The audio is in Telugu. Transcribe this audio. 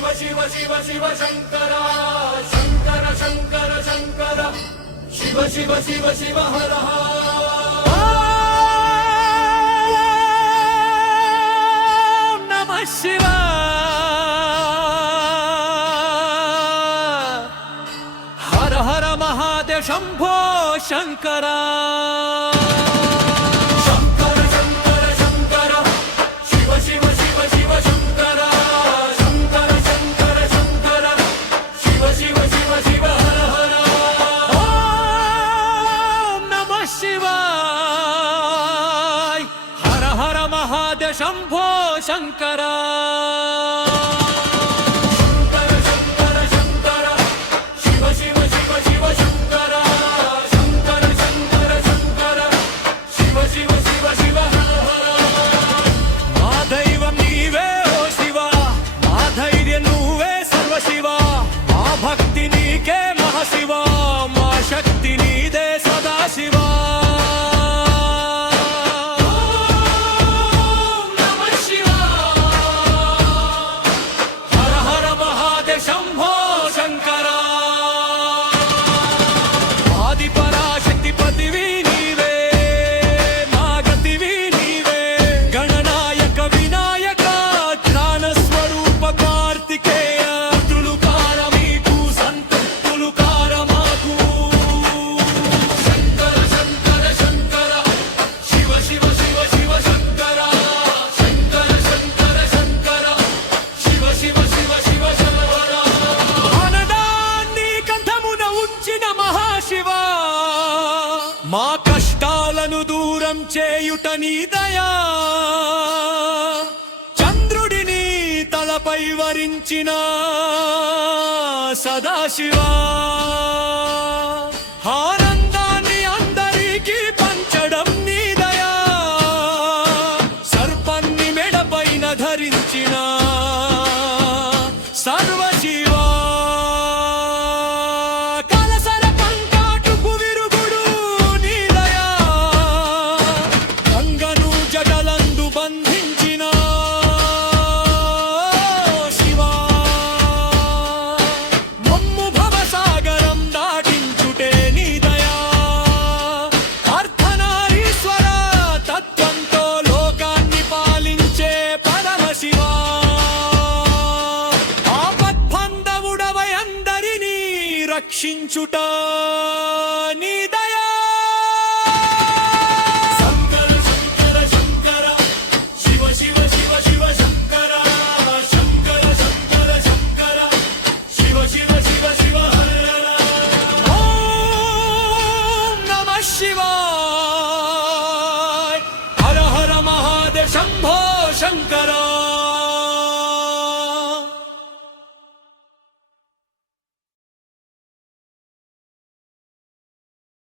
शिव शिव शिव शिव शंकर शंकर शंकर शंकर शिव शिव शिव शिव हर नमः शिवाय। हर हर महादेव शंभो शंकरा। शंभो शंकरा शंकर शंकर शंकर शिव शिव शिव शिव शंकर शंकर शंकर शंकर शिव शिव शिव शिव हर मा दैवं नीवे ओ शिवा मा धैर्य नुवे सर्व शिवा मा भक्ति नीके महाशिवा मा शक्ति नीदे सदा शिवा। మా కష్టాలను దూరం చేయుట నీ దయా చంద్రుడిని తలపై వరించిన సదాశివా ఆనందాన్ని అందరికీ పంచడం నీ దయా సర్పాన్ని మెడపైన ధరించిన సర్వశివా రక్షించుట